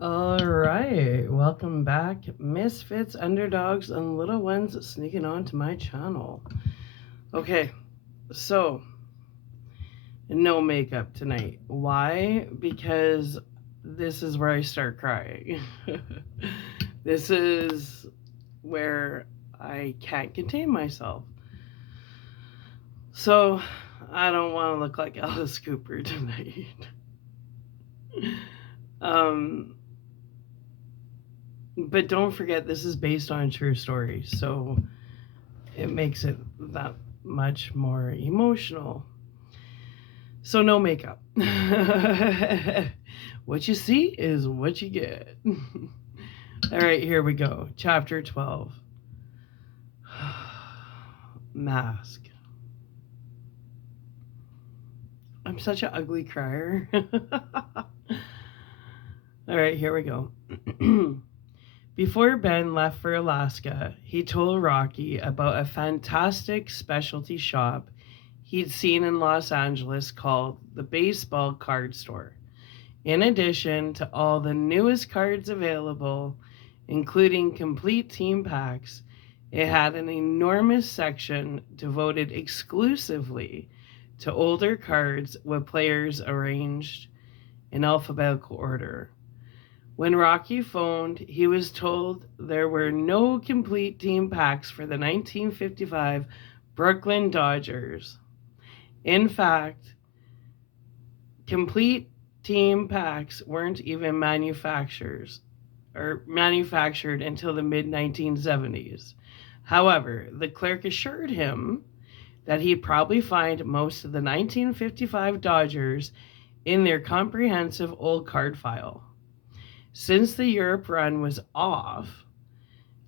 All right, welcome back, misfits, underdogs, and little ones sneaking onto my channel. Okay, so no makeup tonight. Why? Because this is where I start crying. This is where I can't contain myself. So I don't want to look like Alice Cooper tonight. um, but don't forget, this is based on a true story, so it makes it that much more emotional. So no makeup. What you see is what you get. All right, here we go. Chapter 12. Mask. I'm such an ugly crier. All right, here we go. Before Ben left for Alaska, he told Rocky about a fantastic specialty shop he'd seen in Los Angeles called the Baseball Card Store. In addition to all the newest cards available, including complete team packs, it had an enormous section devoted exclusively to older cards with players arranged in alphabetical order. When Rocky phoned, he was told there were no complete team packs for the 1955 Brooklyn Dodgers. In fact, complete team packs weren't even manufactured until the mid 1970s. However, the clerk assured him that he'd probably find most of the 1955 Dodgers in their comprehensive old card file. Since the Europe run was off,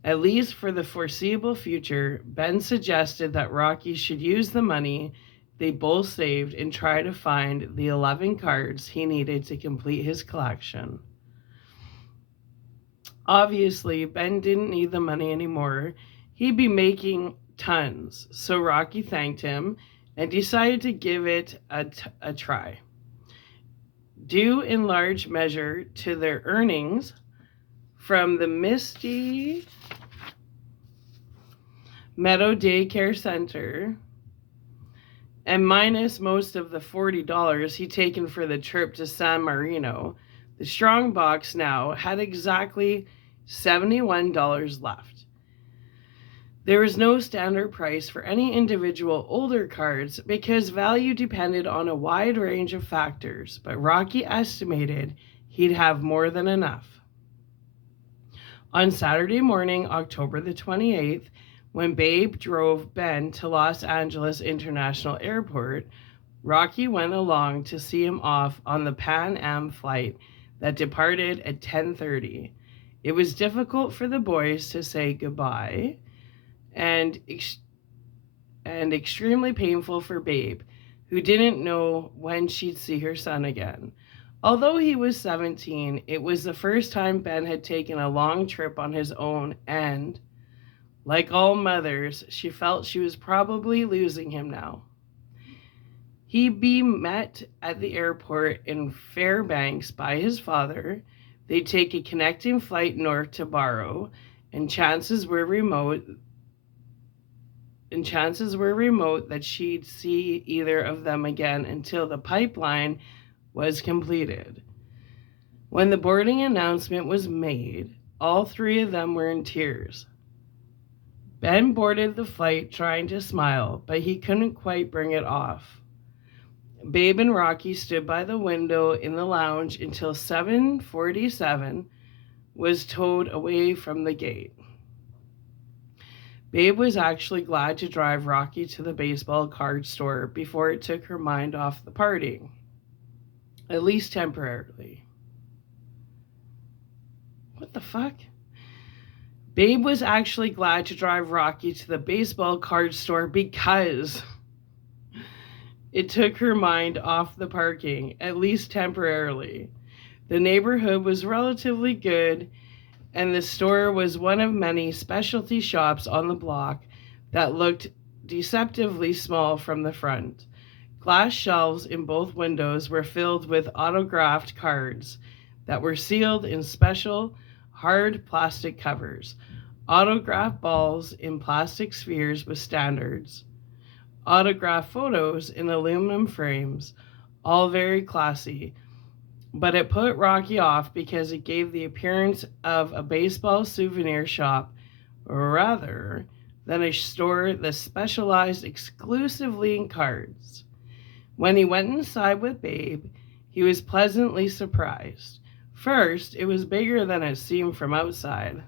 at least for the foreseeable future, Ben suggested that Rocky should use the money they both saved and try to find the 11 cards he needed to complete his collection. Obviously, Ben didn't need the money anymore. He'd be making tons, so Rocky thanked him and decided to give it a try. Due in large measure to their earnings from the Misty Meadow Daycare Center, and minus most of the $40 he'd taken for the trip to San Marino, the strong box now had exactly $71 left. There was no standard price for any individual older cards because value depended on a wide range of factors, but Rocky estimated he'd have more than enough. On Saturday morning, October the 28th, when Babe drove Ben to Los Angeles International Airport, Rocky went along to see him off on the Pan Am flight that departed at 10:30. It was difficult for the boys to say goodbye and extremely painful for Babe, who didn't know when she'd see her son again. Although he was 17, it was the first time Ben had taken a long trip on his own, and like all mothers, she felt she was probably losing him now. He'd be met at the airport in Fairbanks by his father. They'd take a connecting flight north to Barrow, and chances were remote that she'd see either of them again until the pipeline was completed. When the boarding announcement was made, all three of them were in tears. Ben boarded the flight trying to smile, but he couldn't quite bring it off. Babe and Rocky stood by the window in the lounge until 747 was towed away from the gate. Babe was actually glad to drive Rocky to the baseball card store before it took her mind off the party, at least temporarily. What the fuck? Babe was actually glad to drive Rocky to the baseball card store because it took her mind off the parking, at least temporarily. The neighborhood was relatively good, and the store was one of many specialty shops on the block that looked deceptively small from the front. Glass shelves in both windows were filled with autographed cards, that were sealed in special hard plastic covers. Autograph balls in plastic spheres with standards. Autograph photos in aluminum frames, all very classy. But it put Rocky off because it gave the appearance of a baseball souvenir shop rather than a store that specialized exclusively in cards. When he went inside with Babe, he was pleasantly surprised. First, it was bigger than it seemed from outside.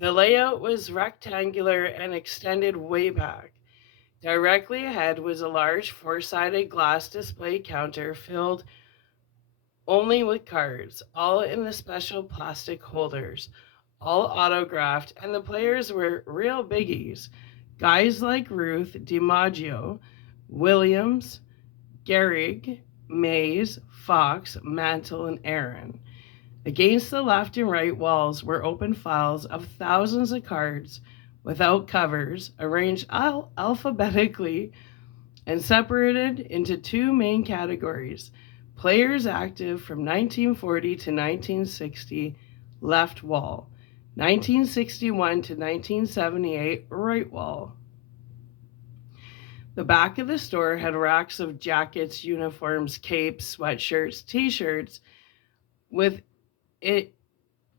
The layout was rectangular and extended way back. Directly ahead was a large four-sided glass display counter filled only with cards, all in the special plastic holders, all autographed, and the players were real biggies. Guys like Ruth DiMaggio, Williams, Gehrig, Mays, Fox, Mantle, and Aaron. Against the left and right walls were open files of thousands of cards without covers, arranged alphabetically and separated into two main categories: players active from 1940 to 1960, left wall; 1961 to 1978, right wall. The back of the store had racks of jackets, uniforms, capes, sweatshirts, t-shirts with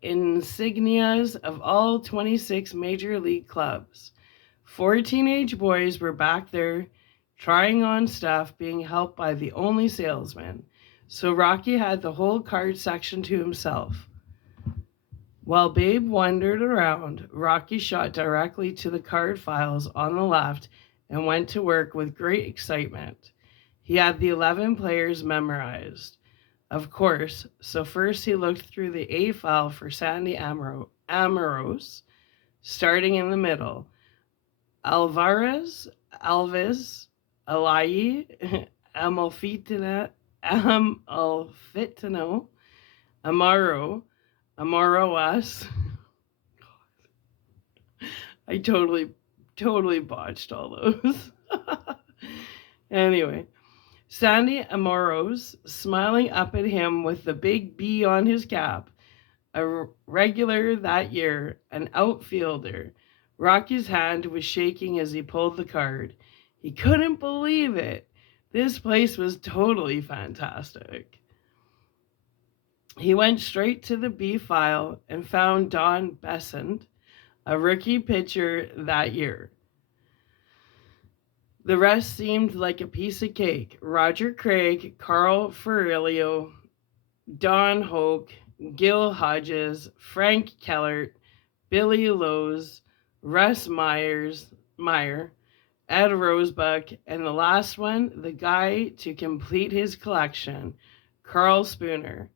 insignias of all 26 major league clubs. 4 teenage boys were back there trying on stuff, being helped by the only salesman. So Rocky had the whole card section to himself. While Babe wandered around, Rocky shot directly to the card files on the left and went to work with great excitement. He had the 11 players memorized, of course, so first he looked through the A file for Sandy Amoros, starting in the middle. Alvarez, Alves, Alayi, Amalfitano, Amaroas. I totally botched all those. Anyway, Sandy Amoros, smiling up at him with the big B on his cap, a regular that year, an outfielder. Rocky's hand was shaking as he pulled the card. He couldn't believe it. This place was totally fantastic. He went straight to the B file and found Don Besant, a rookie pitcher that year. The rest seemed like a piece of cake. Roger Craig, Carl Furillo, Don Hoke, Gil Hodges, Frank Kellert, Billy Lowe's, Russ Meyer, Ed Rosebuck, and the last one, the guy to complete his collection, Carl Spooner.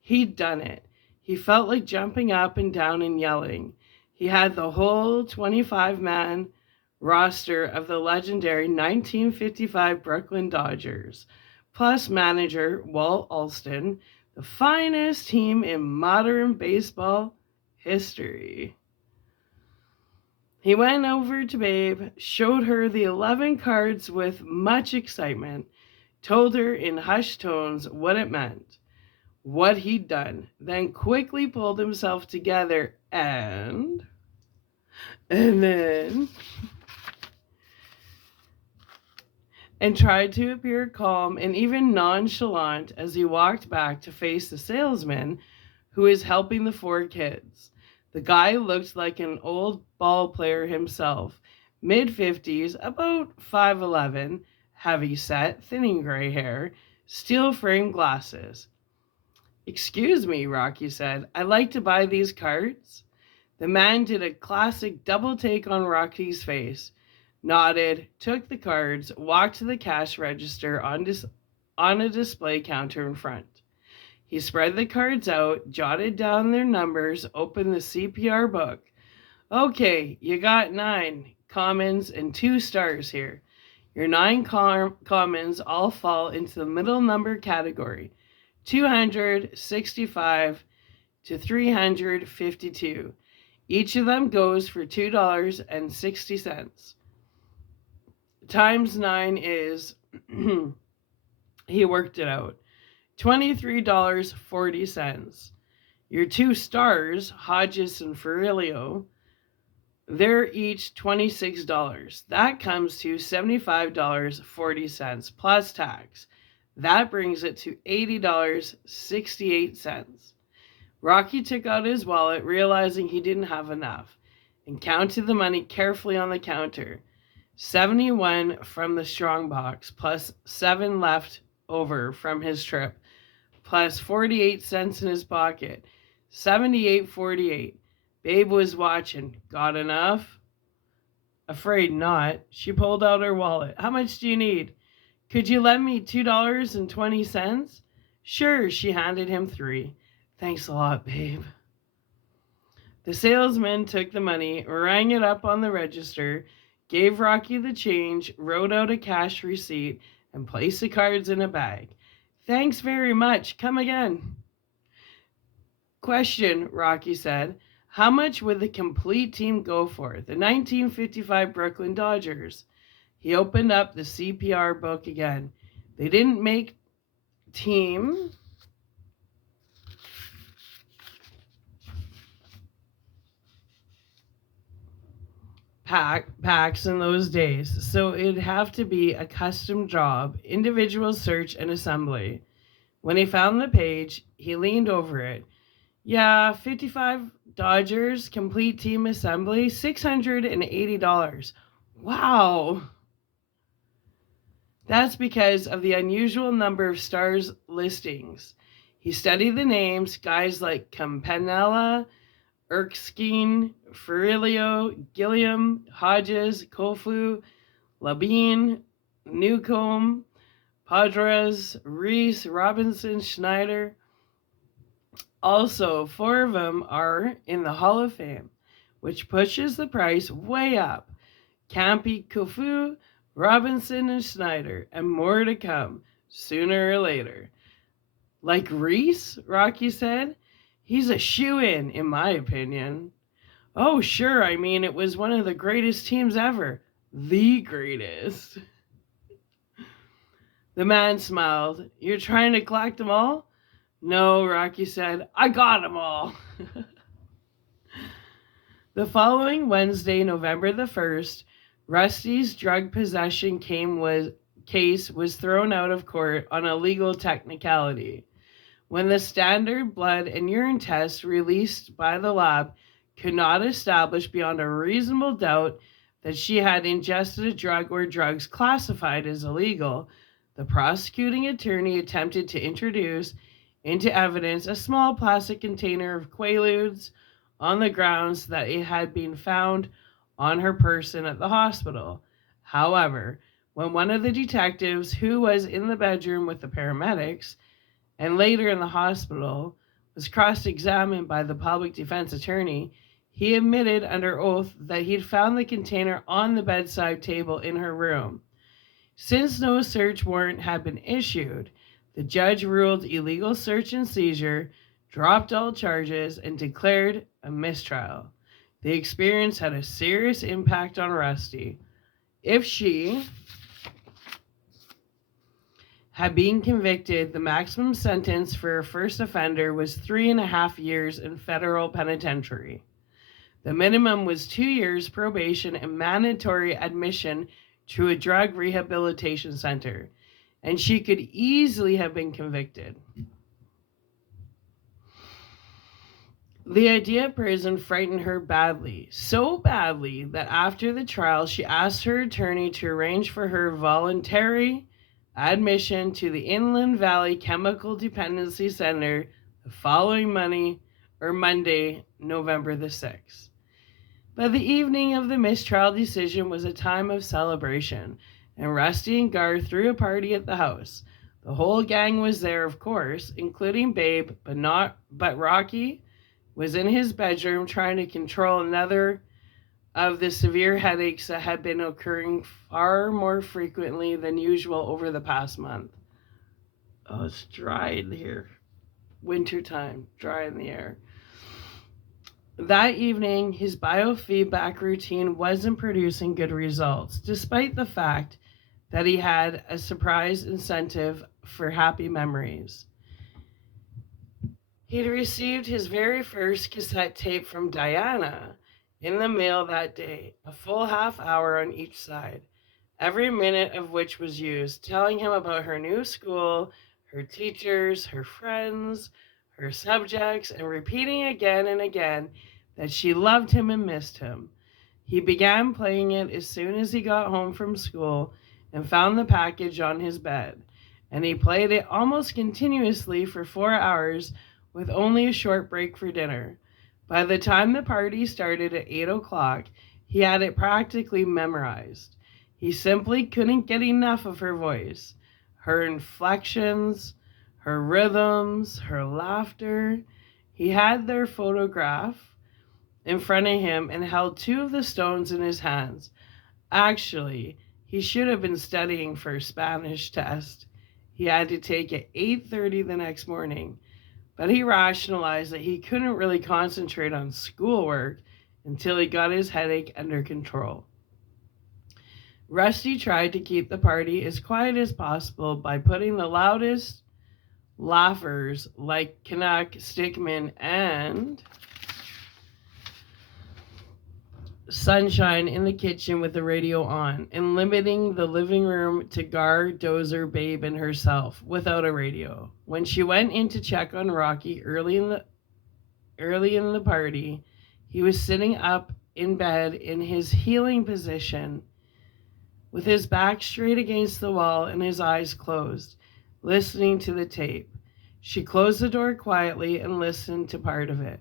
He'd done it. He felt like jumping up and down and yelling. He had the whole 25-man roster of the legendary 1955 Brooklyn Dodgers, plus manager Walt Alston, the finest team in modern baseball history. He went over to Babe, showed her the 11 cards with much excitement, told her in hushed tones what it meant, what he'd done, then quickly pulled himself together and tried to appear calm and even nonchalant as he walked back to face the salesman who was helping the 4 kids. The guy looked like an old ball player himself, mid-50s, about 5'11", heavy set, thinning gray hair, steel frame glasses. "Excuse me," Rocky said, "I'd like to buy these cards." The man did a classic double take on Rocky's face, nodded, took the cards, walked to the cash register on a display counter in front. He spread the cards out, jotted down their numbers, opened the CPR book. "Okay, you got 9 commons and 2 stars here. Your 9 commons all fall into the middle number category, 265 to 352. Each of them goes for $2.60. times 9 is, he worked it out, $23.40. Your two stars, Hodges and Ferrilio, they're each $26. That comes to $75.40 plus tax. That brings it to $80.68. Rocky took out his wallet, realizing he didn't have enough, and counted the money carefully on the counter. 71 from the strongbox, plus 7 left over from his trip, plus 48 cents in his pocket. 78.48. Babe was watching. Got enough? Afraid not. She pulled out her wallet. How much do you need? Could you lend me $2.20? Sure, she handed him 3. Thanks a lot, babe. The salesman took the money, rang it up on the register, gave Rocky the change, wrote out a cash receipt, and placed the cards in a bag. Thanks very much. Come again. Question, Rocky said. How much would the complete team go for? The 1955 Brooklyn Dodgers. He opened up the CPR book again. They didn't make team packs in those days, so it'd have to be a custom job, individual search and assembly. When he found the page, he leaned over it. Yeah, 55 Dodgers, complete team assembly, $680. Wow. That's because of the unusual number of stars listings. He studied the names, guys like Campanella, Erskine, Ferrilio, Gilliam, Hodges, Kofu, Labine, Newcomb, Padres, Reese, Robinson, Schneider. Also, 4 of them are in the Hall of Fame, which pushes the price way up. Campy, Kofu, Robinson, and Schneider, and more to come, sooner or later. Like Reese, Rocky said, he's a shoo-in, in my opinion. Oh, sure, I mean, it was one of the greatest teams ever. The greatest. The man smiled. You're trying to collect them all? No, Rocky said, I got them all. The following Wednesday, November the 1st, Rusty's drug possession case was thrown out of court on a legal technicality. When the standard blood and urine test released by the lab could not establish beyond a reasonable doubt that she had ingested a drug or drugs classified as illegal, the prosecuting attorney attempted to introduce into evidence a small plastic container of Quaaludes on the grounds that it had been found on her person at the hospital. However, when one of the detectives who was in the bedroom with the paramedics and later in the hospital was cross-examined by the public defense attorney, he admitted under oath that he'd found the container on the bedside table in her room. Since no search warrant had been issued, the judge ruled illegal search and seizure, dropped all charges, and declared a mistrial. The experience had a serious impact on Rusty. If she had been convicted, the maximum sentence for a first offender was 3.5 years in federal penitentiary. The minimum was 2 years probation and mandatory admission to a drug rehabilitation center, and she could easily have been convicted. The idea of prison frightened her badly, so badly that after the trial she asked her attorney to arrange for her voluntary admission to the Inland Valley Chemical Dependency Center the following Monday, November the 6th. But the evening of the mistrial decision was a time of celebration, and Rusty and Gar threw a party at the house. The whole gang was there, of course, including Babe, but Rocky was in his bedroom trying to control another of the severe headaches that had been occurring far more frequently than usual over the past month. Oh, it's dry in here. Wintertime, dry in the air. That evening, his biofeedback routine wasn't producing good results, despite the fact that he had a surprise incentive for happy memories. He'd received his very first cassette tape from Diana in the mail that day, a full half hour on each side, every minute of which was used, telling him about her new school, her teachers, her friends, her subjects, and repeating again and again that she loved him and missed him. He began playing it as soon as he got home from school and found the package on his bed, and he played it almost continuously for 4 hours with only a short break for dinner. By the time the party started at 8 o'clock, he had it practically memorized. He simply couldn't get enough of her voice, her inflections, her rhythms, her laughter. He had their photograph in front of him and held two of the stones in his hands. Actually, he should have been studying for a Spanish test he had to take at 8:30 the next morning, but he rationalized that he couldn't really concentrate on schoolwork until he got his headache under control. Rusty tried to keep the party as quiet as possible by putting the loudest laughers like Canuck, Stickman, and Sunshine in the kitchen with the radio on, and limiting the living room to Gar, Dozer, Babe, and herself without a radio. When she went in to check on Rocky early in the party, he was sitting up in bed in his healing position, with his back straight against the wall and his eyes closed, listening to the tape. She closed the door quietly and listened to part of it.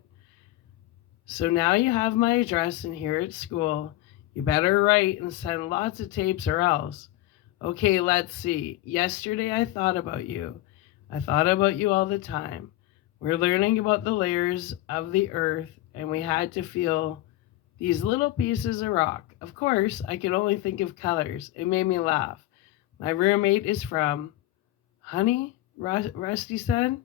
So now you have my address and here at school. You better write and send lots of tapes or else. Okay, let's see. Yesterday I thought about you. I thought about you all the time. We're learning about the layers of the earth, and we had to feel these little pieces of rock. Of course, I could only think of colors. It made me laugh. My roommate is from... Honey? Rusty said.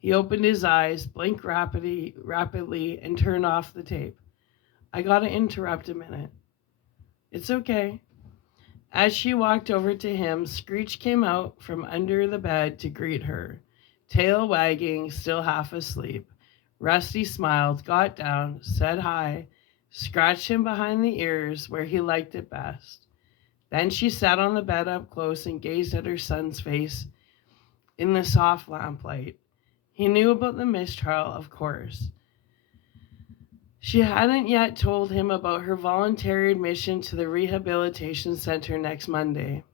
He opened his eyes, blinked rapidly, and turned off the tape. I gotta interrupt a minute. It's okay. As she walked over to him, Screech came out from under the bed to greet her, tail wagging, still half asleep. Rusty smiled, got down, said hi, scratched him behind the ears where he liked it best. Then she sat on the bed up close and gazed at her son's face in the soft lamplight. He knew about the mistrial, of course. She hadn't yet told him about her voluntary admission to the rehabilitation center next Monday.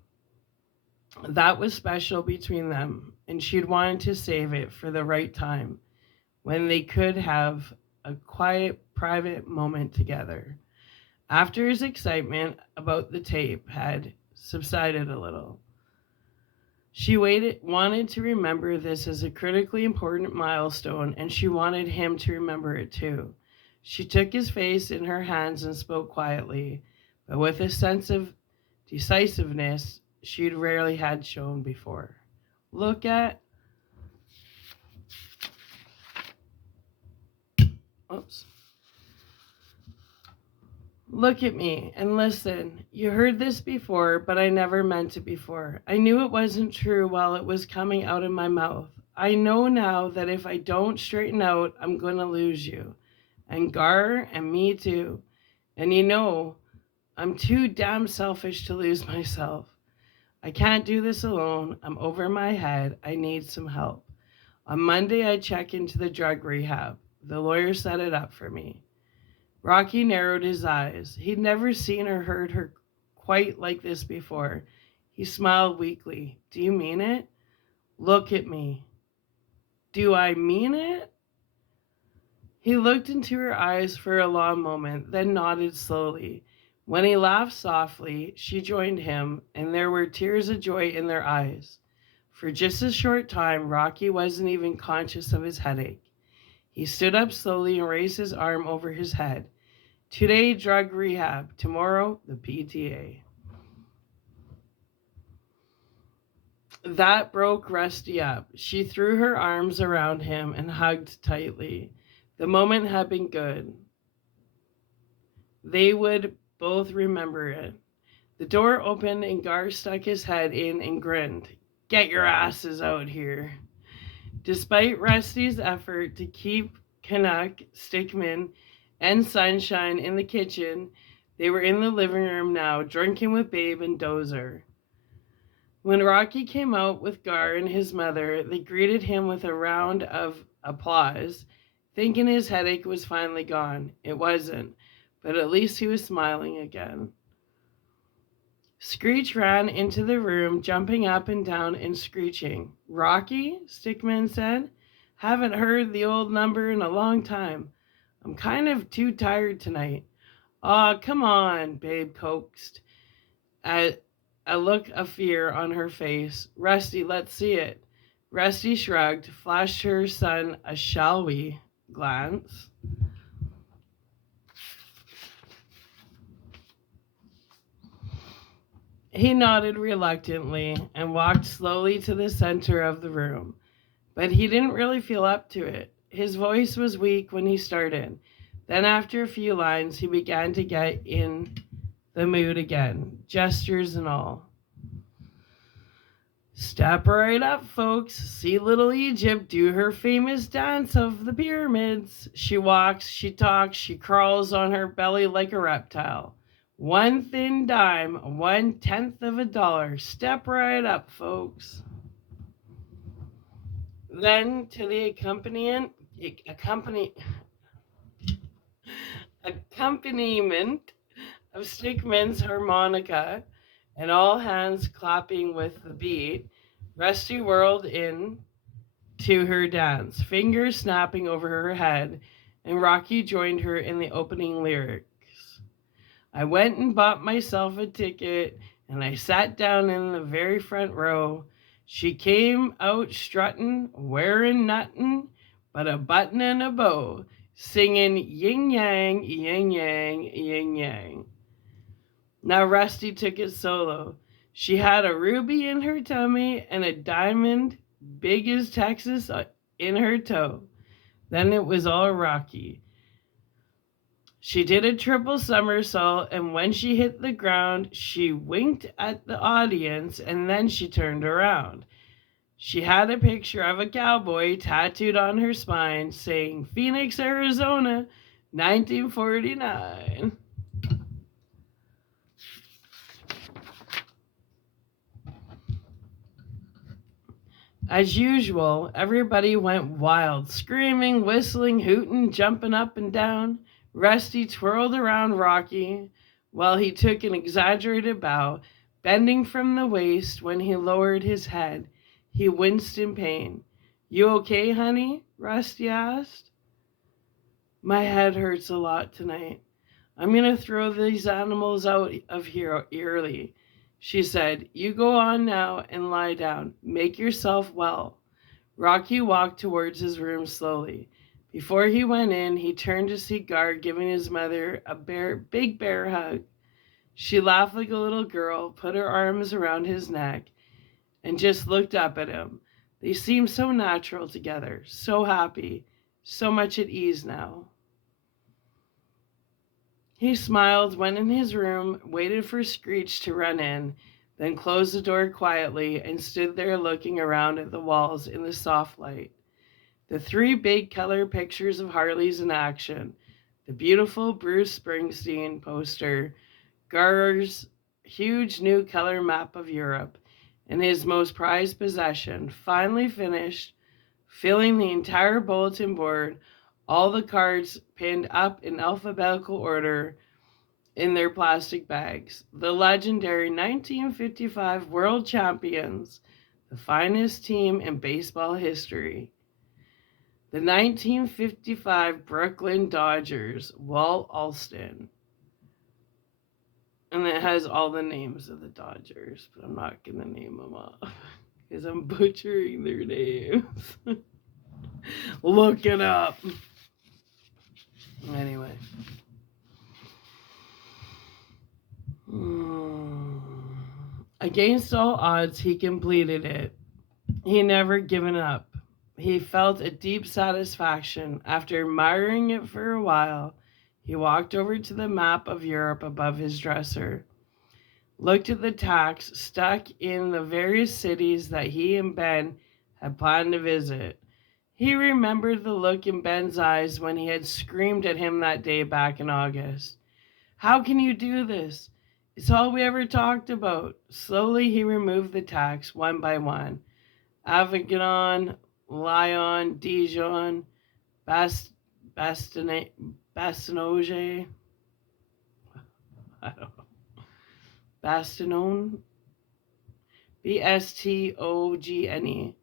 That was special between them, and she'd wanted to save it for the right time, when they could have a quiet, private moment together. After his excitement about the tape had subsided a little, she wanted to remember this as a critically important milestone, and she wanted him to remember it too. She took his face in her hands and spoke quietly, but with a sense of decisiveness she'd rarely had shown before. Look at Look at me and listen. You heard this before, but I never meant it before. I knew it wasn't true while it was coming out of my mouth. I know now that if I don't straighten out, I'm going to lose you. And Gar and me too. And you know, I'm too damn selfish to lose myself. I can't do this alone. I'm over my head. I need some help. On Monday, I check into the drug rehab. The lawyer set it up for me. Rocky narrowed his eyes. He'd never seen or heard her quite like this before. He smiled weakly. Do you mean it? Look at me. Do I mean it? He looked into her eyes for a long moment, then nodded slowly. When he laughed softly, she joined him, and there were tears of joy in their eyes. For just a short time, Rocky wasn't even conscious of his headache. He stood up slowly and raised his arm over his head. Today, drug rehab. Tomorrow, the PTA. That broke Rusty up. She threw her arms around him and hugged tightly. The moment had been good. They would both remember it. The door opened and Gar stuck his head in and grinned. Get your asses out here. Despite Rusty's effort to keep Canuck, Stickman, and Sunshine in the kitchen, they were in the living room now, drinking with Babe and Dozer. When Rocky came out with Gar and his mother, they greeted him with a round of applause, thinking his headache was finally gone. It wasn't, but at least he was smiling again. Screech ran into the room, jumping up and down and screeching. Rocky, Stickman said, haven't heard the old number in a long time. I'm kind of too tired tonight. Aw, come on, Babe coaxed, a look of fear on her face. Rusty, let's see it. Rusty shrugged, flashed her son a shall we glance. He nodded reluctantly and walked slowly to the center of the room, but he didn't really feel up to it. His voice was weak when he started. Then after a few lines, he began to get in the mood again, gestures and all. Step right up, folks. See little Egypt do her famous dance of the pyramids. She walks, she talks, she crawls on her belly like a reptile. 1 thin dime, 1/10 of a dollar. Step right up, folks. Then to the accompaniment of Stickman's harmonica and all hands clapping with the beat, Rusty whirled in to her dance, fingers snapping over her head, and Rocky joined her in the opening lyrics. I went and bought myself a ticket, and I sat down in the very front row. She came out strutting, wearing nothin' but a button and a bow, singing yin yang, yin yang, yin yang. Now Rusty took it solo. She had a ruby in her tummy and a diamond big as Texas in her toe. Then it was all Rocky. She did a triple somersault, and when she hit the ground, she winked at the audience, and then she turned around. She had a picture of a cowboy tattooed on her spine saying, Phoenix, Arizona, 1949. As usual, everybody went wild, screaming, whistling, hooting, jumping up and down. Rusty twirled around Rocky while he took an exaggerated bow, bending from the waist. When he lowered his head, he winced in pain. You okay, honey? Rusty asked. My head hurts a lot tonight. I'm going to throw these animals out of here early. She said, you go on now and lie down. Make yourself well. Rocky walked towards his room slowly. Before he went in, he turned to see Gar giving his mother a big bear hug. She laughed like a little girl, put her arms around his neck, and just looked up at him. They seemed so natural together, so happy, so much at ease now. He smiled, went in his room, waited for Screech to run in, then closed the door quietly and stood there looking around at the walls in the soft light. The 3 big color pictures of Harleys in action, the beautiful Bruce Springsteen poster, Gar's huge new color map of Europe, and his most prized possession, finally finished, filling the entire bulletin board, all the cards pinned up in alphabetical order in their plastic bags. The legendary 1955 world champions, the finest team in baseball history. The 1955 Brooklyn Dodgers, Walt Alston. And it has all the names of the Dodgers, but I'm not going to name them off because I'm butchering their names. Look it up. Anyway. Against all odds, he completed it. He never given up. He felt a deep satisfaction. After admiring it for a while, he walked over to the map of Europe above his dresser. looked at the tacks stuck in the various cities that he and Ben had planned to visit. He remembered the look in Ben's eyes when he had screamed at him that day back in August. How can you do this? It's all we ever talked about. Slowly he removed the tacks one by one. Avignon, Lyon, Dijon, Bastogne, Bastogne, I don't know, Bastogne, Bastogne,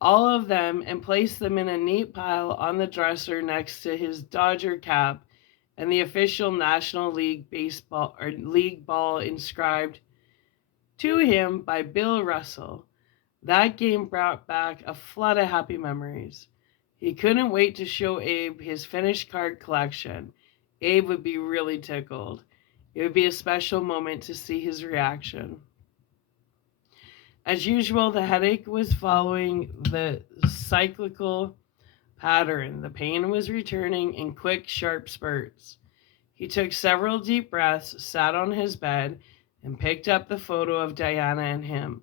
all of them, and placed them in a neat pile on the dresser next to his Dodger cap and the official National League baseball or league ball inscribed to him by Bill Russell. That game brought back a flood of happy memories. He couldn't wait to show Abe his finished card collection. Abe would be really tickled. It would be a special moment to see his reaction. As usual, the headache was following the cyclical pattern. The pain was returning in quick, sharp spurts. He took several deep breaths, sat on his bed, and picked up the photo of Diana and him.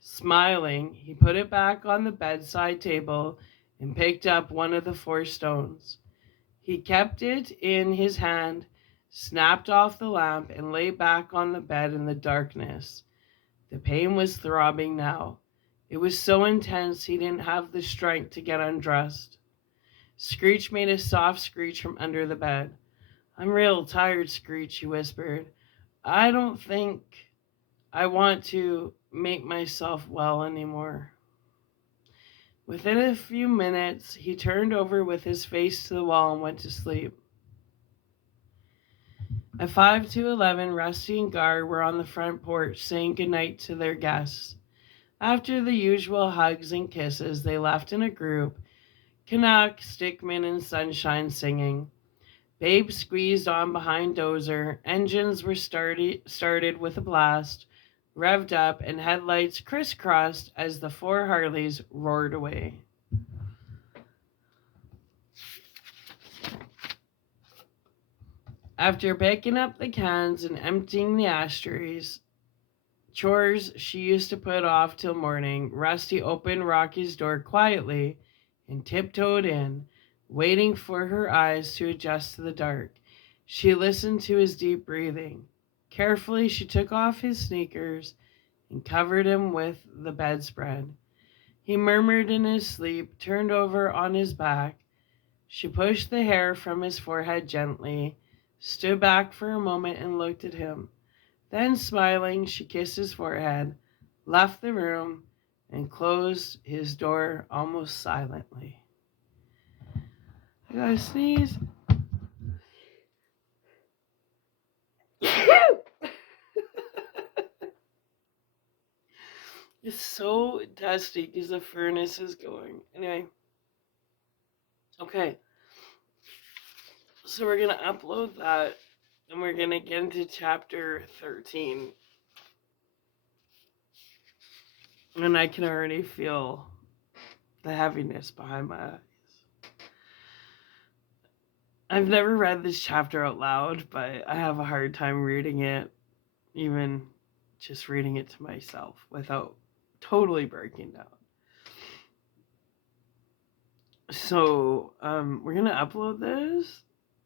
Smiling, he put it back on the bedside table and picked up one of the 4 stones. He kept it in his hand, snapped off the lamp, and lay back on the bed in the darkness. The pain was throbbing now. It was so intense he didn't have the strength to get undressed. Screech made a soft screech from under the bed. I'm real tired, Screech, he whispered. I don't think I want to make myself well anymore. Within a few minutes, he turned over with his face to the wall and went to sleep. At 5 to 11, Rusty and Gar were on the front porch saying goodnight to their guests. After the usual hugs and kisses, they left in a group, Canuck, Stickman, and Sunshine singing. Babe squeezed on behind Dozer. Engines were started with a blast, revved up, and headlights crisscrossed as the 4 Harleys roared away. After picking up the cans and emptying the ashtrays, chores she used to put off till morning, Rusty opened Rocky's door quietly and tiptoed in, waiting for her eyes to adjust to the dark. She listened to his deep breathing. Carefully, she took off his sneakers and covered him with the bedspread. He murmured in his sleep, turned over on his back. She pushed the hair from his forehead gently, stood back for a moment and looked at him. Then, smiling, she kissed his forehead, left the room, and closed his door almost silently. I gotta sneeze. It's so dusty because the furnace is going. Anyway. Okay. So we're going to upload that and we're going to get into chapter 13. And I can already feel the heaviness behind my eyes. I've never read this chapter out loud, but I have a hard time reading it, even just reading it to myself without totally breaking down. So we're going to upload this,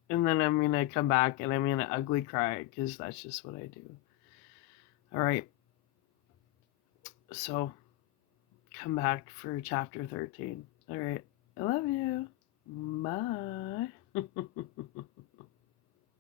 and then I'm going to come back and I'm going to ugly cry because that's just what I do. All right. So come back for chapter 13. All right. I love you. Bye.